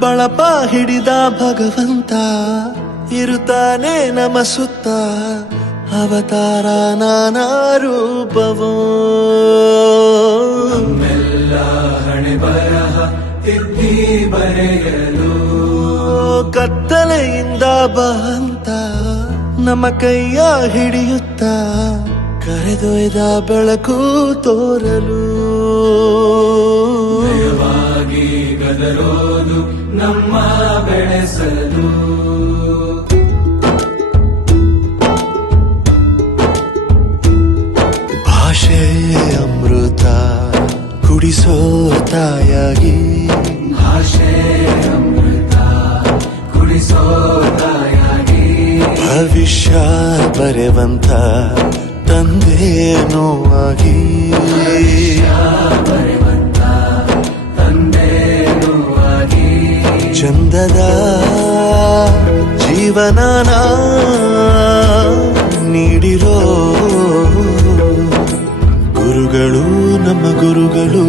ಬಳಪ ಹಿಡಿದ ಭಗವಂತ ಇರುತ್ತಾನೆ ನಮ ಸುತ್ತ ಅವತಾರ ನಾನಾ ರೂಪವೋ ನಮ್ಮೆಲ್ಲ ಹಣೆ ಬರಹ ತಿದ್ದಿ ಬರೆಯಲು ಕತ್ತಲೆಯಿಂದ ಬಂತ ನಮ್ಮ ಕೈಯ ಹಿಡಿಯುತ್ತ ಕರೆದೊಯ್ದ ಬೆಳಕು ತೋರಲು ಭಯವಾಗಿ ಗದರೋದು ನಮ್ಮ ಬೆಳೆಸಲು ಭಾಷೆ ಅಮೃತ ಕುಡಿಸೋ ತಾಯಾಗಿ ಭಾಷೆ ಅಮೃತ ಕುಡಿಸೋ ತಾಯಾಗಿ ಭವಿಷ್ಯ ಬರೆವಂತ ತಂದೇನೋ ಆಗಿ ಬರೆವಂತ ತಂದೇನೂ ಆಗಿ ಚಂದದ ಜೀವನನ ನೀಡಿರೋ ಗುರುಗಳು ನಮ್ಮ ಗುರುಗಳು